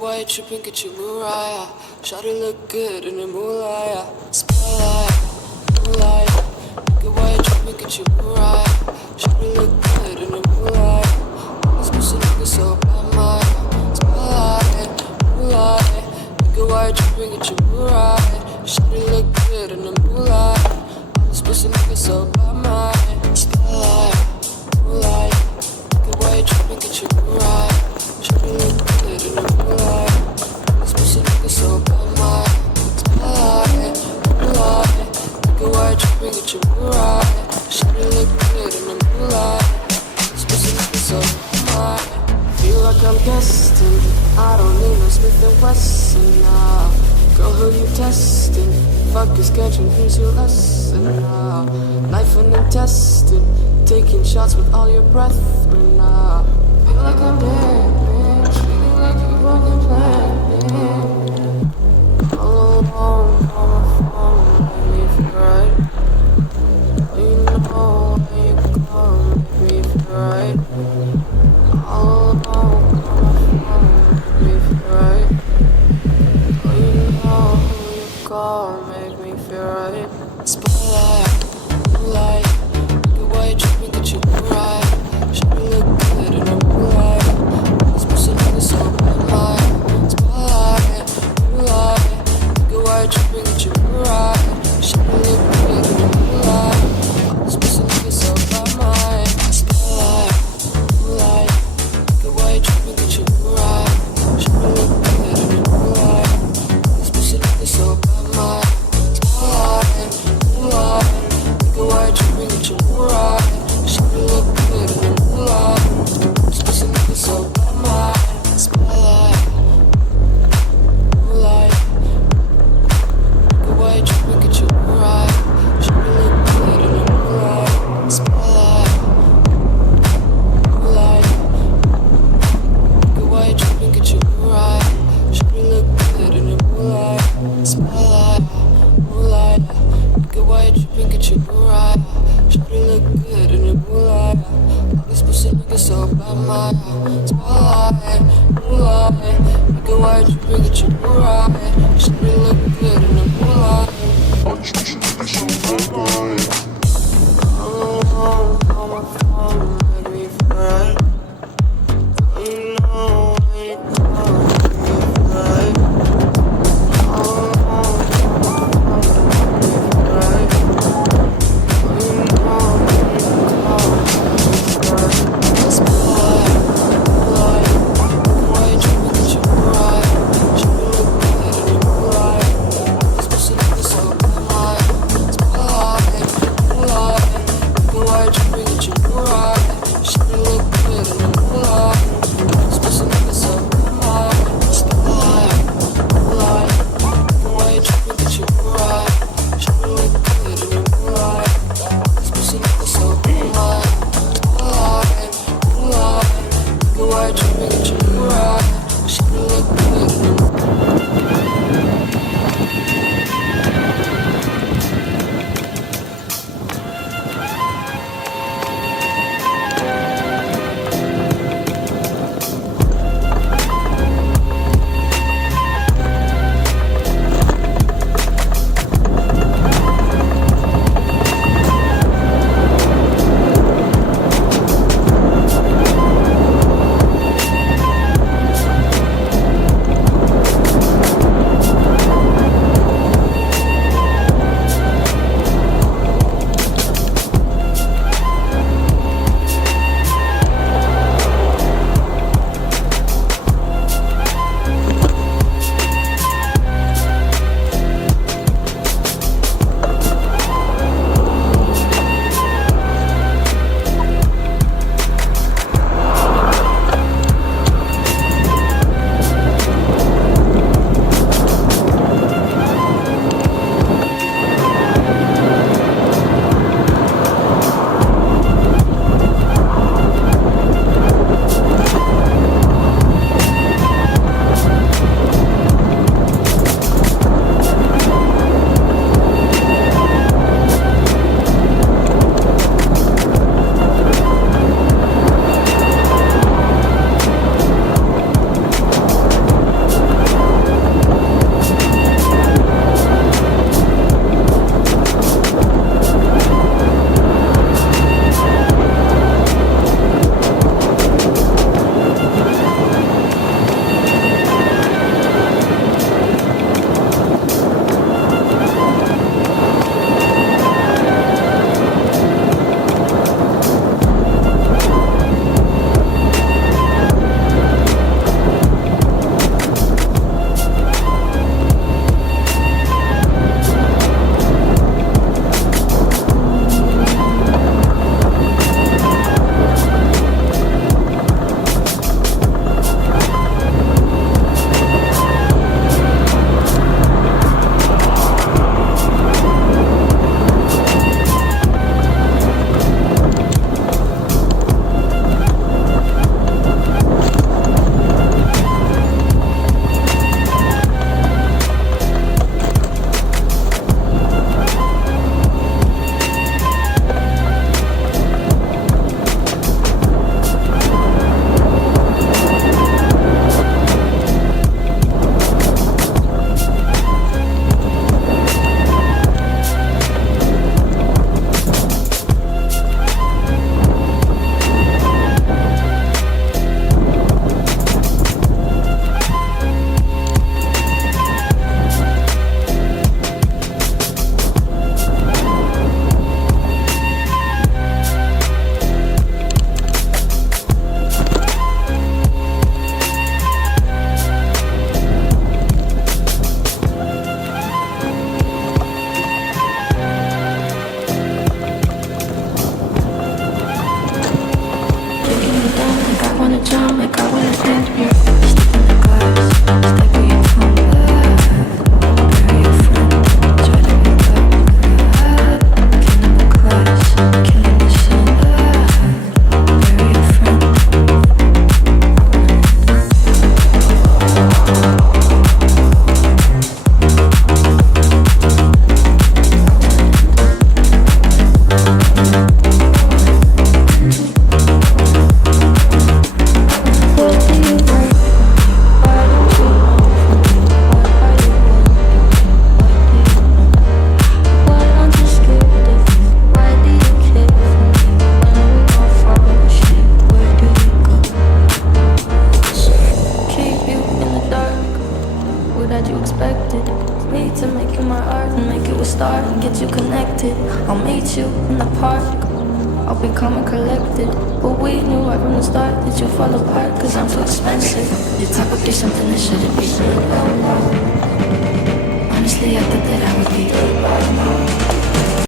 why you tripping, get your Mariah. Shawty look good in the moonlight. Spotlight, moonlight. Nigga, why you tripping, get your Mariah. Shawty look good in the moonlight. This pussy nigga so bad, my spotlight, moonlight. Nigga, why you tripping, get your Mariah. Shawty look good in the moonlight. This pussy nigga so bad, my spotlight, moonlight. Nigga, why you tripping, get your Mariah. Shawty look good in the moonlight. This pussy nigga so bad, my spotlight, moonlight. Nigga, why you tripping, get your Mariah. Shawty look good in the moonlight. This pussy nigga so bad, feel like I'm destined. I don't need no Smith and Wesson now. Girl, who you testing? Fuck is catching, here's your lesson now. Knife and intestine, taking shots with all your brethren now. Feel like I'm dead, man. Feeling like you fucking planned, man. All alone on my phone, make me feel right. You know when you come, make me feel right. All alone on my phone, make me feel right. You know who you call, make me feel right. Spotlight, moonlight. Nigga, why you tripping, get you right. Shawty look good in the moonlight. This pussy nigga so bad, my spotlight, moonlight. Nigga, why you tripping, get you right. Shawty look good in the moonlight. This pussy nigga so bad, my spotlight, moonlight. Nigga, why you tripping, get you right. Shawty look good in the moonlight. This pussy nigga so bad, my spotlight, moonlight. Nigga, why you tripping, get you right. Shawty look good in the moonlight. This pussy nigga so bad, my spotlight, moonlight. Nigga, why you tripping, get you right. Shawty look good in the moonlight. Spotlight, moonlight. Nigga, why you tripping, get you right. Shawty look good in the moonlight. Spotlight, moonlight. Nigga, why you tripping, get you right. Shawty look good in the moonlight. All these pussy niggas so bad, my spotlight, moonlight. Nigga, why you tripping, get you right. Shawty look good in the moonlight. All these pussy niggas so bad, my all alone on my phone, make me feel right. You know when you call, make me feel right. All alone on my phone, make me feel right. You know when you call, make me feel right. Spotlight, moonlight. Why you tripping, get you right. Shawty look good in the moonlight. This pussy nigga so bad, my spotlight. glad you expected me to make you my art and make you a star and get you connected. I'll meet you in the park, I'll be calm and collected. But we knew right from the start that you fall apart, cause I'm too expensive. Your type would be something that shouldn't be. Honestly, I thought that I would be